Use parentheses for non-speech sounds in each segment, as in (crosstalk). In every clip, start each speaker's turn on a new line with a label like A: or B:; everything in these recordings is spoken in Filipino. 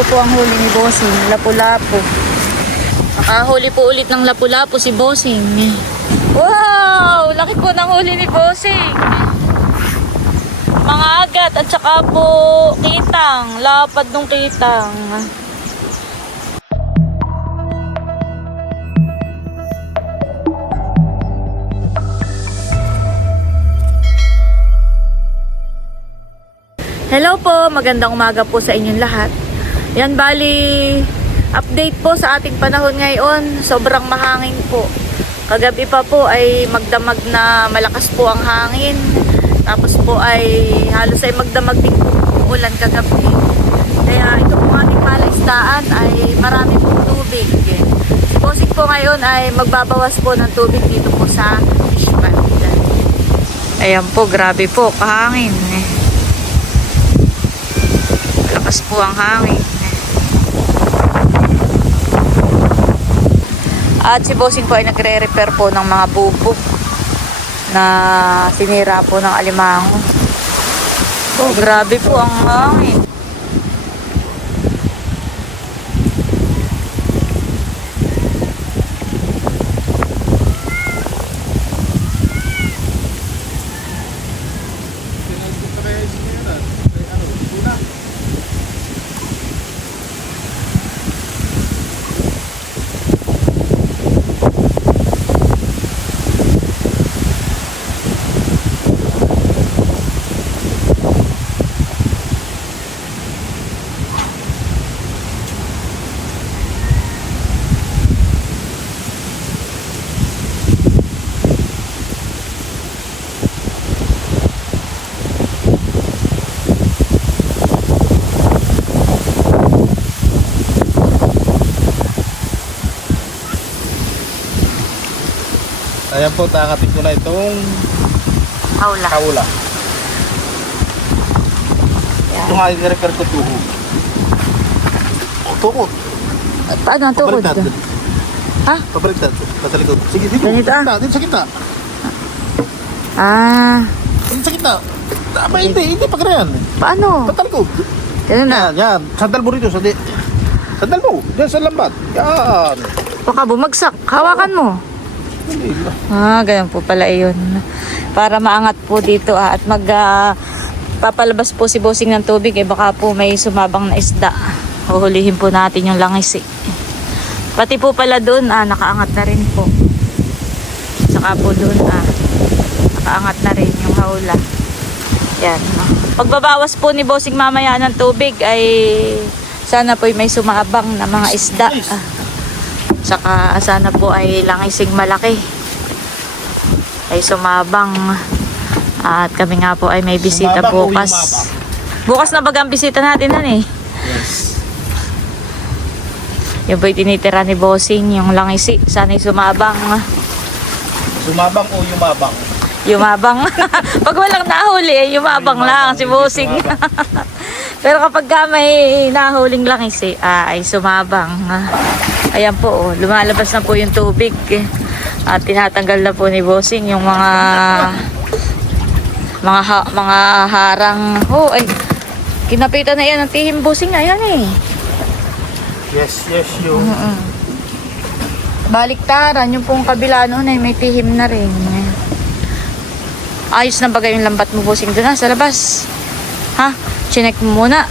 A: ito po ang huli ni Bossing, lapu-lapu. Nakahuli po ulit ng lapu-lapu si Bossing. Wow! Laki po ng huli ni Bossing. Mga agat at saka po kitang. Lapad ng kitang. Hello po, magandang umaga po sa inyong lahat. Yan bali, update po sa ating panahon ngayon. Sobrang mahangin po. Kagabi pa po ay magdamag na malakas po ang hangin. Tapos po ay halos ay magdamag din po ulan kagabi. Kaya ito po ating palaistaan ay marami pong tubig. Si Bossing po ngayon ay magbabawas po ng tubig dito po sa fish pond. Ayan po, grabe po, kahangin. Malakas po ang hangin. At si Bossing po ay nagre-repair po ng mga bubok na sinira po ng alimango. Oh, grabe po ang hangin.
B: Ayan po, takatin ko na itong
A: Hawla.
B: kaula.
A: Yan.
B: Ito nga i-repair ko tuho. Tuho.
A: Paano ang tukod?
B: Pabaliktad.
A: Ha?
B: Pabaliktad. Sa likod. Sige, dito.
A: Ganito, ah.
B: Dito sa gitna.
A: Ah,
B: Dito sa gitna. Aba, hindi. Hindi pa yan.
A: paano?
B: Sa likod.
A: Ganun na.
B: Yan, yan. Sandal mo rito. Sandal. Sandal mo. Diyan sa lambat. Yan.
A: Baka bumagsak. Hawakan mo. Ah, ganun po pala yun. Para maangat po dito ah, at mag ah, papalabas po si bossing ng tubig eh baka po may sumabang na isda. Huhulihin po natin yung langis eh. Pati po pala doon ah, nakaangat na rin po. Saka po doon ah, nakaangat na rin yung haula. Yan. ah. Pagbabawas po ni bossing mamaya ng tubig ay sana po may sumabang na mga isda. Ah. Saka sana po ay langising malaki. Ay sumabang. At kami nga po ay may bisita
B: Sumabang o
A: bukas.
B: yumabang?
A: Bukas na bagang bisita natin nan eh. Yung po'y tinitira ni Bossing, yung langisi. Sana'y sumabang.
B: Sumabang o yumabang?
A: Yumabang. (laughs) Pag walang nahuli, eh, yumabang lang si Bossing. (laughs) Pero kapag ka may nahuling langis eh, ah, ay sumabang. Ayan po, oh, lumalabas na po yung tubig. eh. At tinatanggal na po ni Bossing yung mga mga ha- mga harang. Oh, ay kinapitan na yan ng tihim Bossing. Ayan eh.
B: Yes, yes, yung.
A: Mm-mm. Baliktaran, yung pong kabila noon ay may tihim na rin. Ayos na bagay yung lambat mo Bossing doon sa labas. Ha? Chinek mo muna.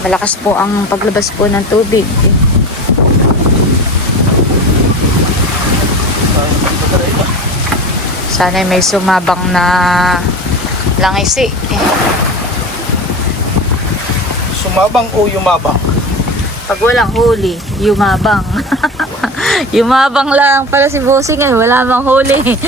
A: Malakas po ang paglabas po ng tubig. Sana may sumabang na langisi.
B: Sumabang o yumabang?
A: Pag walang huli, yumabang. (laughs) yumabang lang pala si Bossing eh. Wala bang huli.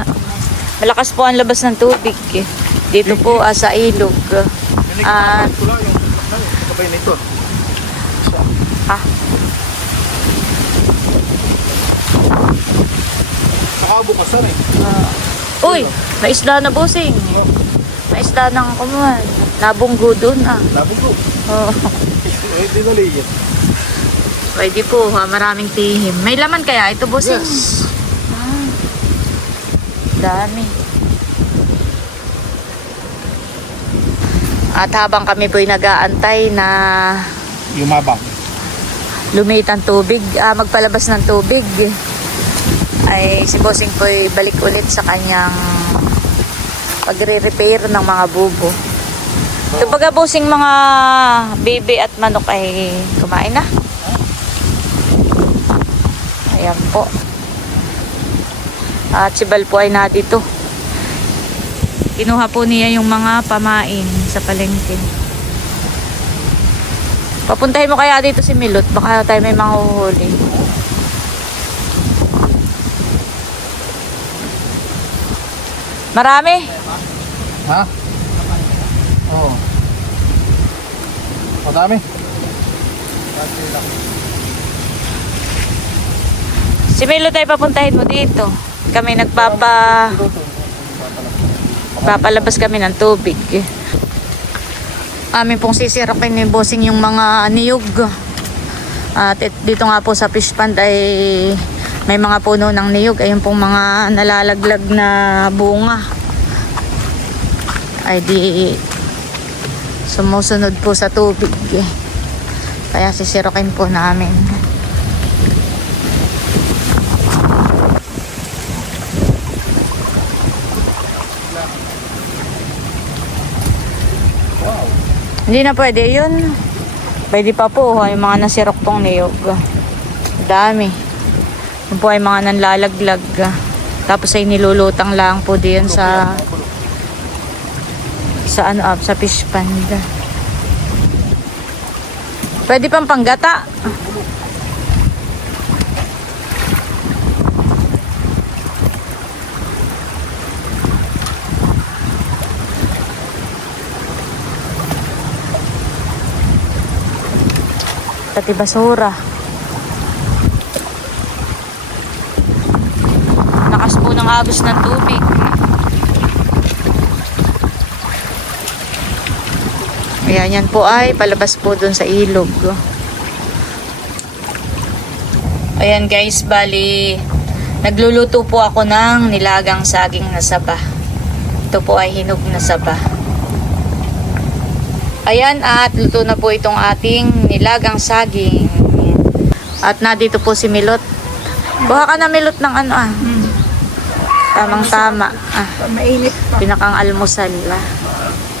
A: (laughs) Malakas po ang labas ng tubig eh. Dito po ah, sa ilog.
B: Lang yung kabay nito. Nakabukas na rin.
A: uy, may isda na Bossing. May isda ng kumuhan. Nabunggo doon ah.
B: Labing ko.
A: Oo. (laughs)
B: Eh, dinali yan.
A: Pwede po ha, maraming tihim. May laman kaya ito Bossing?
B: Yes.
A: Ah, dami. At habang kami po'y nag-aantay na
B: Yumabang.
A: lumit ang tubig, ah, magpalabas ng tubig, ay si Bossing po'y balik ulit sa kanyang pagre-repair ng mga bubo. Kumbaga Bossing mga baby at manok ay kumain na. Ayan po. At si Bal po ay nadito. Kinuha po niya yung mga pamain sa palengke. Papuntahin mo kaya dito si Milot. Baka tayo may mahuhuli. Marami.
B: Ha? Oo. Madami.
A: Si Milot ay papuntahin mo dito. Kami nagpapa... Papalabas kami ng tubig. Amin pong sisirakin ni Bossing yung mga niyog. At it- dito nga po sa fish pond ay may mga puno ng niyog. Ayun pong mga nalalaglag na bunga. Ay di sumusunod po sa tubig. Kaya sisirakin po namin. Hindi na pwede yun. Pwede pa po, yung mga nasirok pong niyog. Dami. Yun po ay mga nanlalaglag. Tapos ay nilulutang lang po diyan sa sa ano up, sa fish pond. Pwede pang panggata. Pati basura. Lakas po ng agos ng tubig. Ayan, yan po ay palabas po dun sa ilog. Ayan guys, bali nagluluto po ako ng nilagang saging na saba. Ito po ay hinog na saba. Ayan at luto na po itong ating nilagang saging. At nandito po si Milot. Buha ka na Milot ng ano ah. Tamang tama. Ah,
C: Mainit pa.
A: pinakang almusal ah.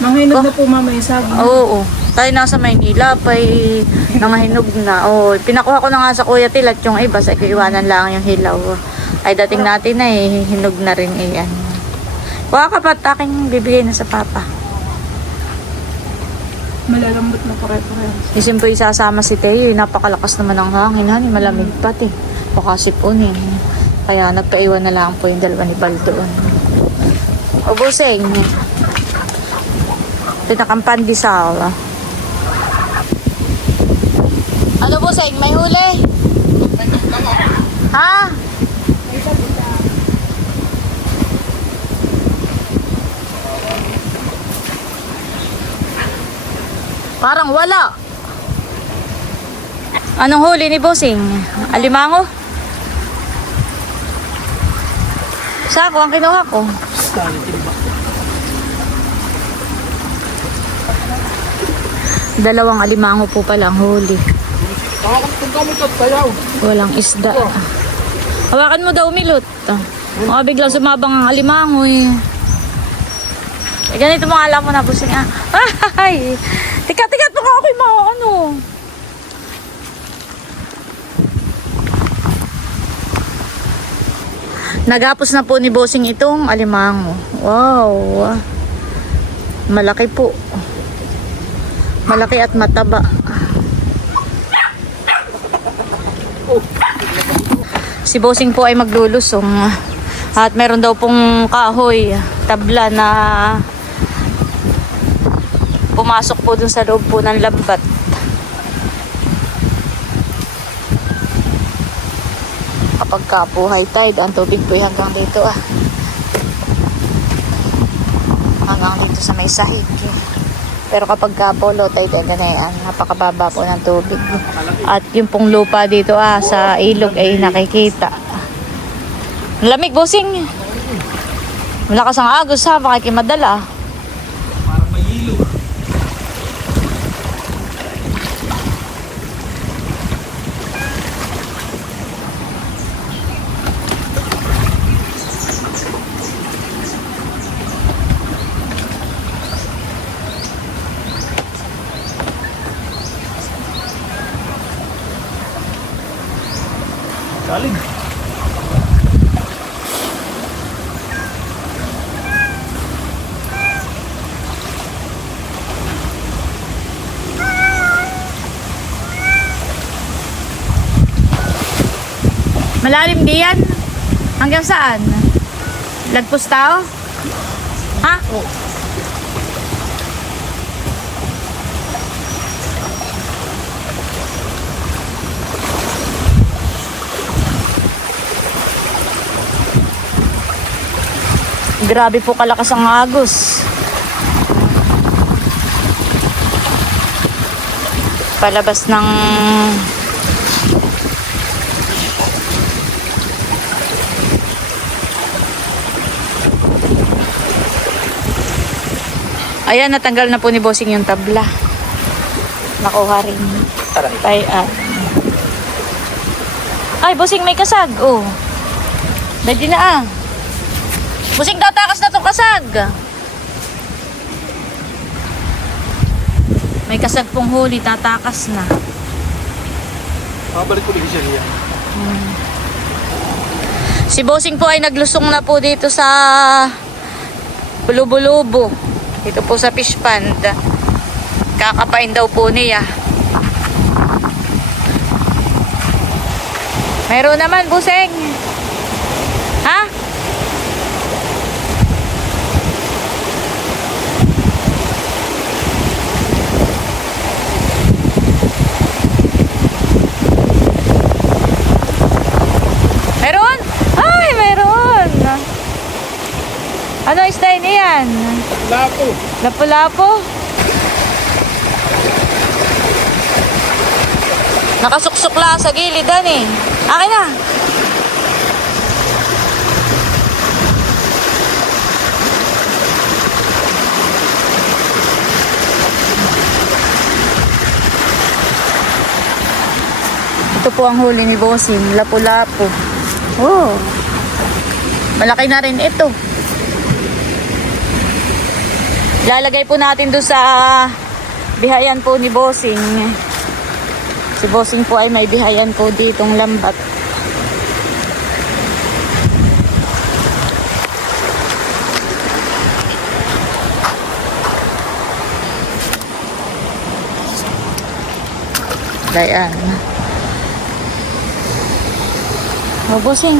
C: Manghinog na po mama yung saging.
A: Oo. Tayo nasa Maynila pa eh, nangahinog na. Oo, pinakuha ko na nga sa Kuya Til at yung iba sa iwanan lang yung hilaw. Ay dating natin na eh, hinog na rin eh yan. Kuha ka pa at aking bibigay na sa papa.
C: Malalambot na pare-pareho.
A: Isin po isasama si Teo, eh. napakalakas naman ng hangin, hani, malamig pati. Baka sipunin. Kaya nagpaiwan na lang po yung dalawa ni Bal doon. O buseng. Pinakampandisal. Ano buseng, may huli? Ha? Parang wala. Anong huli ni Bossing? Alimango? Sako ang kinuha ko. Dalawang alimango po pala ang huli. Walang isda. Hawakan mo daw milot. Mga biglang sumabang ang alimango eh. Eh, ganito mga alam mo na busing ah. (laughs) Ay! Tika, tika, ito ka ako'y mga ano. Nagapos na po ni Bossing itong alimango. Wow. Malaki po. Malaki at mataba. Si Bossing po ay maglulusong. At meron daw pong kahoy, tabla na pumasok po dun sa loob po ng lambat. Kapag ka po high tide, ang tubig po ay hanggang dito ah. Hanggang dito sa may sahig. Pero kapag ka po low tide, ano na yan, napakababa po ng tubig. At yung pong lupa dito ah, sa ilog ay nakikita. Lamig, bossing. Malakas ang agos ha, makikimadala. Malalim di yan? Hanggang saan? Lagpos tao? Ha? Grabe po kalakas ang agos. Palabas ng Ayan, natanggal na po ni Bossing yung tabla. Nakuha rin. Tay, ah. Ay, Bossing, may kasag. Oh. Pwede na ah. Bossing, tatakas na tong kasag. May kasag pong huli, tatakas na.
B: Babalik ko din siya niya.
A: Si Bossing po ay naglusong na po dito sa Bulubulobo. Dito po sa fish pond. Kakapain daw po niya. Meron naman, Buseng. Ha? Meron? Ay, meron. Ano isda niyan?
B: Lapo.
A: Lapu-lapo? Nakasuksok lang sa gilid, eh. Akin na. Ito po ang huli ni Bossing, lapu-lapo. Oh. Malaki na rin ito. Lalagay po natin doon sa bihayan po ni Bossing. Si Bossing po ay may bihayan po ditong lambat. Dayan. O, Bossing.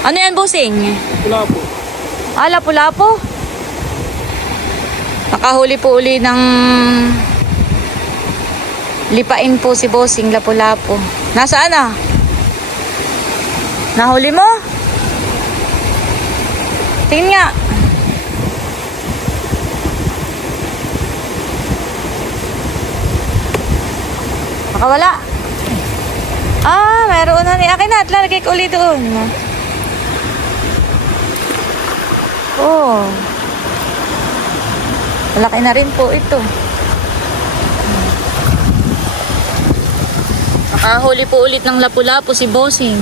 A: Ano yan, Bossing?
B: Lapo.
A: Ah, lapu-lapo. Nakahuli po uli ng lipain po si Bossing lapu-lapo. Nasaan na? Nahuli mo? Tingin nga. Makawala. Ah, meron na ni akin na. Lalagay ko ulit doon. Oh. Malaki na rin po ito. Nakahuli po ulit ng lapu-lapu si Bossing.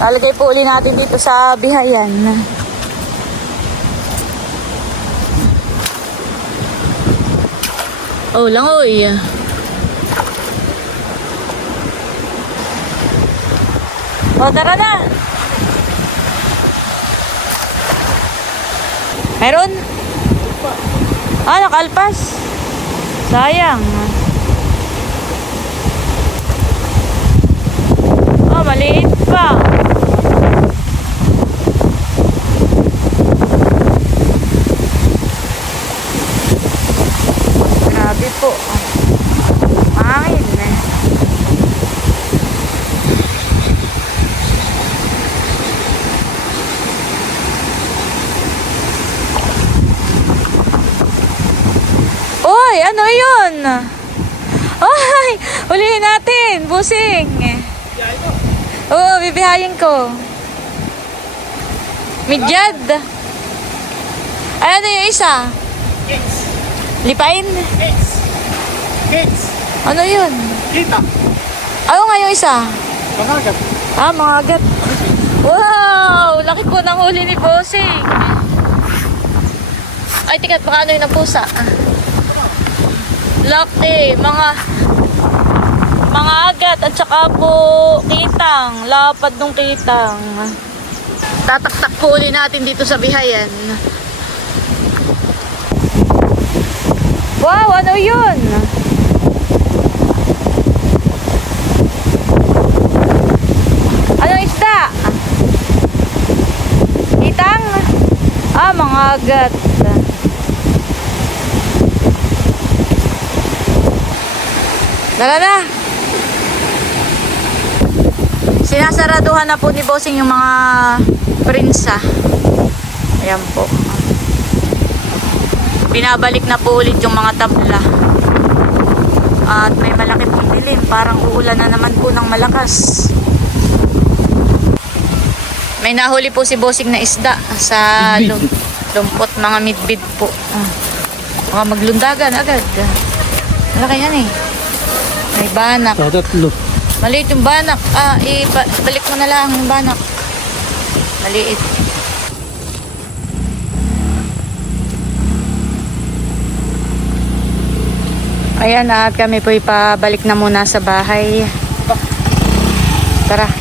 A: Lalagay po ulit natin dito sa bihayan. Oh, langoy. O, tara na. Meron? Ah, nakalpas. Sayang. Ah, maliit pa. Grabe po. Mahangin eh. Uy, ano yun? Ay, ulihin natin. Busing. Oo, bibihayin ko. Midyad. Ay, ano yung isa?
B: Kids.
A: Lipain?
B: Kids. Kids.
A: Ano yun?
B: Kita.
A: Ano nga yung isa?
B: Makagat.
A: Ah, mga agat. Wow! Laki po ng huli ni Bossing. Ay, tikat, baka ano yun ang pusa. Laki, mga Mga agat at saka po kitang. Lapad nung kitang. Tataktak po uli natin dito sa bihayan. Wow, ano yun? Ano isda? Kitang? Ah, mga agat. Tara na. Sinasaraduhan na po ni Bossing yung mga prinsa. Ayan po. Binabalik na po ulit yung mga tabla. At may malaki pong dilim. Parang uulan na naman po ng malakas. May nahuli po si Bossing na isda sa lum lumpot mga midbid po. Ah. Mga maglundagan agad. Malaki yan eh. May banak.
B: Tatlo.
A: Maliit yung banak. Ah, ibalik mo na lang yung banak. Maliit. Ayan at kami po ipabalik na muna sa bahay. Tara.